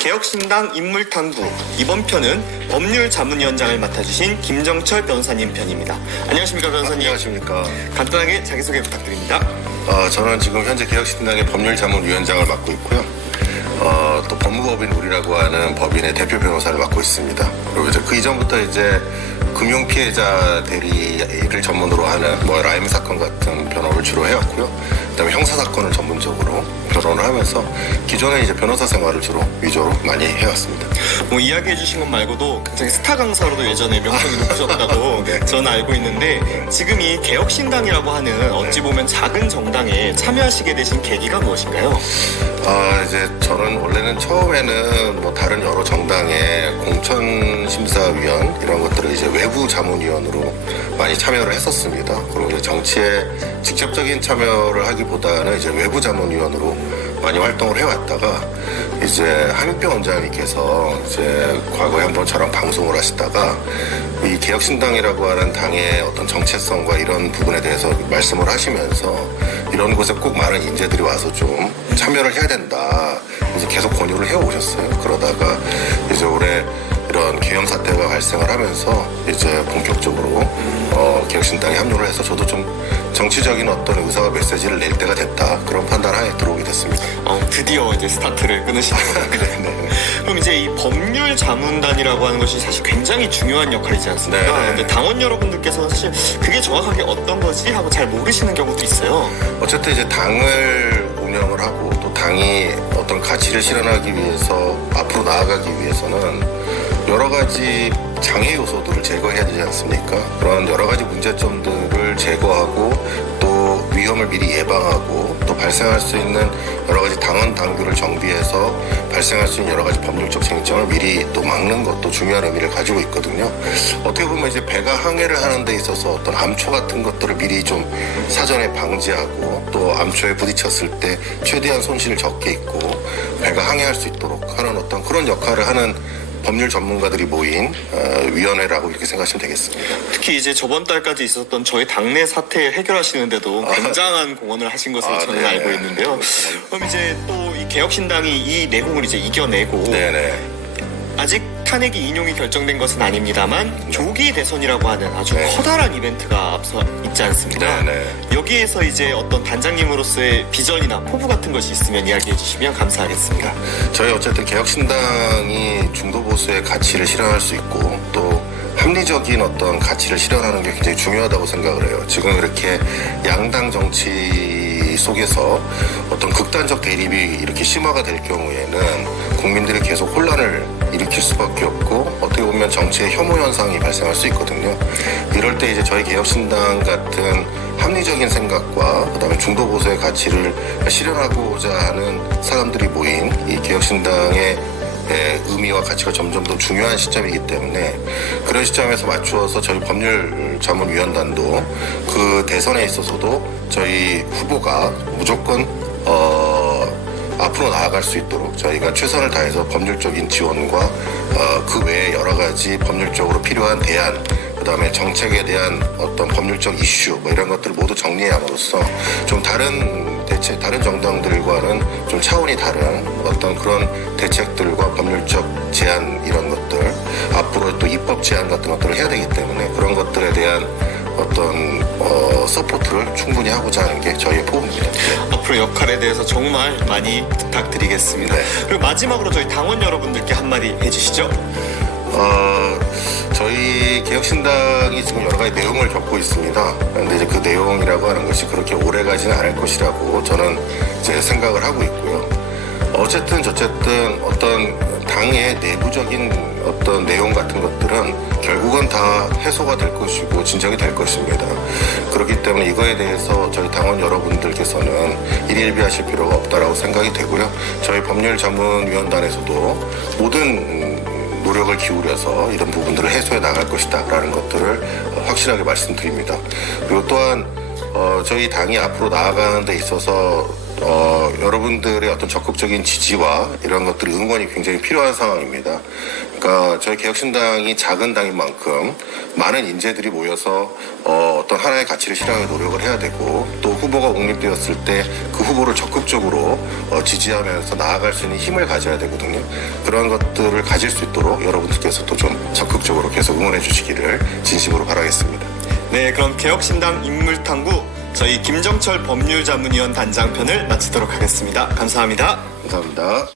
개혁신당 인물탐구 이번 편은 법률자문위원장을 맡아주신 김정철 변호사님 편입니다. 안녕하십니까 변호사님. 안녕하십니까. 간단하게 자기소개 부탁드립니다. 저는 지금 현재 개혁신당의 법률자문위원장을 맡고 있고요. 또 법무법인우리라고 하는 법인의 대표 변호사를 맡고 있습니다. 그리고 이제 그 이전부터 이제 금융피해자 대리를 전문으로 하는 라임 사건 같은 변호를 주로 해왔고요. 그다음에 형사 사건을 전문적으로 변호를 하면서 기존에 이제 변호사 생활을 주로 위주로 많이 해왔습니다. 이야기해 주신 것 말고도 굉장히 스타 강사로도 예전에 명성이 높으셨다고 네. 저는 알고 있는데 지금 이 개혁신당이라고 하는 어찌 보면 작은 정당에 참여하시게 되신 계기가 무엇인가요? 이제 저는 원래는 처음에는 다른 여러 정당의 공천심사위원 이런 것들을 이제 외부 자문위원으로 많이 참여를 했었습니다. 그리고 이제 정치에 직접적인 참여를 하기보다는 이제 외부 자문위원으로 많이 활동을 해왔다가 이제 한익병 원장님께서 이제 과거에 한번 저랑 방송을 하시다가 이 개혁신당이라고 하는 당의 어떤 정체성과 이런 부분에 대해서 말씀을 하시면서 이런 곳에 꼭 많은 인재들이 와서 좀 참여를 해야 된다. 그래서 계속 권유를 해오셨어요. 그러다가 이제 올해 이런 계엄 사태가 발생을 하면서 이제 본격적으로 개혁신당에 합류를 해서 저도 좀 정치적인 어떤 의사와 메시지를 낼 때가 됐다. 그런 판단하에 들어오게 됐습니다. 드디어 이제 스타트를 끊으시는 거군요. 네. 그럼 이제 이 법률자문단이라고 하는 것이 사실 굉장히 중요한 역할이지 않습니까? 네. 근데 당원 여러분들께서는 사실 그게 정확하게 어떤 거지 하고 잘 모르시는 경우도 있어요. 어쨌든 이제 당을 운영을 하고 또 당이 어떤 가치를 실현하기 위해서 앞으로 나아가기 위해서는 여러 가지 장애 요소들을 제거해야 되지 않습니까? 그런 여러 가지 문제점들을 제거하고 또 위험을 미리 예방하고 또 발생할 수 있는 여러 가지 당원 당규를 정비해서 발생할 수 있는 여러 가지 법률적 쟁점을 미리 또 막는 것도 중요한 의미를 가지고 있거든요. 어떻게 보면 이제 배가 항해를 하는 데 있어서 어떤 암초 같은 것들을 미리 좀 사전에 방지하고 또 암초에 부딪혔을 때 최대한 손실을 적게 입고 배가 항해할 수 있도록 하는 어떤 그런 역할을 하는 법률 전문가들이 모인 위원회라고 이렇게 생각하시면 되겠습니다. 특히 이제 저번 달까지 있었던 저희 당내 사태 해결하시는데도 굉장한 공헌을 하신 것으로 저는 네. 알고 있는데요. 그럼 이제 또 이 개혁신당이 이 내용을 이제 이겨내고 네네. 아직 탄핵이 인용이 결정된 것은 아닙니다만 조기 대선이라고 하는 아주 네. 커다란 이벤트가 앞서 있지 않습니까? 네네. 여기에서 이제 어떤 단장님으로서의 비전이나 포부 같은 것이 있으면 이야기해 주시면 감사하겠습니다. 저희 어쨌든 개혁신당이 중도보수의 가치를 실현할 수 있고 또 합리적인 어떤 가치를 실현하는 게 굉장히 중요하다고 생각을 해요. 지금 이렇게 양당 정치 속에서 어떤 극단적 대립이 이렇게 심화가 될 경우에는 국민들이 계속 혼란을 일으킬 수밖에 없고 어떻게 보면 정치의 혐오 현상이 발생할 수 있거든요. 이럴 때 이제 저희 개혁신당 같은 합리적인 생각과 그다음에 중도보수의 가치를 실현하고자 하는 사람들이 모인 이 개혁신당의 의미와 가치가 점점 더 중요한 시점이기 때문에 그런 시점에서 맞추어서 저희 법률자문위원단도 그 대선에 있어서도 저희 후보가 무조건 앞으로 나아갈 수 있도록 저희가 최선을 다해서 법률적인 지원과 그 외에 여러 가지 법률적으로 필요한 대안 그다음에 정책에 대한 어떤 법률적 이슈 이런 것들을 모두 정리함으로써 좀 다른 대책, 다른 정당들과는 좀 차원이 다른 어떤 그런 대책들과 법률적 제안 이런 것들 앞으로 또 입법 제안 같은 것들을 해야 되기 때문에 그런 것들에 대한 어떤 서포트를 충분히 하고자 하는 게 저희의 포부입니다. 네. 앞으로 역할에 대해서 정말 많이 부탁드리겠습니다. 네. 그리고 마지막으로 저희 당원 여러분들께 한마디 해주시죠. 저희 개혁신당이 지금 여러 가지 내용을 겪고 있습니다. 그런데 이제 그 내용이라고 하는 것이 그렇게 오래 가지는 않을 것이라고 저는 이제 생각을 하고 있고요. 어쨌든 저쨌든 어떤 당의 내부적인 어떤 내용 같은 것들은 결국은 다 해소가 될 것이고 진정이 될 것입니다. 그렇기 때문에 이거에 대해서 저희 당원 여러분들께서는 일일비하실 필요가 없다라고 생각이 되고요. 저희 법률자문위원단에서도 모든 노력을 기울여서 이런 부분들을 해소해 나갈 것이다 라는 것들을 확실하게 말씀드립니다. 그리고 또한 저희 당이 앞으로 나아가는 데 있어서 여러분들의 어떤 적극적인 지지와 이런 것들이 응원이 굉장히 필요한 상황입니다. 그러니까 저희 개혁신당이 작은 당인 만큼 많은 인재들이 모여서 어떤 하나의 가치를 실현하는 노력을 해야 되고, 또 후보가 옹립되었을 때 그 후보를 적극적으로 지지하면서 나아갈 수 있는 힘을 가져야 되거든요. 그런 것들을 가질 수 있도록 여러분들께서 또 좀 적극적으로 계속 응원해 주시기를 진심으로 바라겠습니다. 네, 그럼 개혁신당 인물탐구 저희 김정철 법률자문위원 단장편을 마치도록 하겠습니다. 감사합니다. 감사합니다.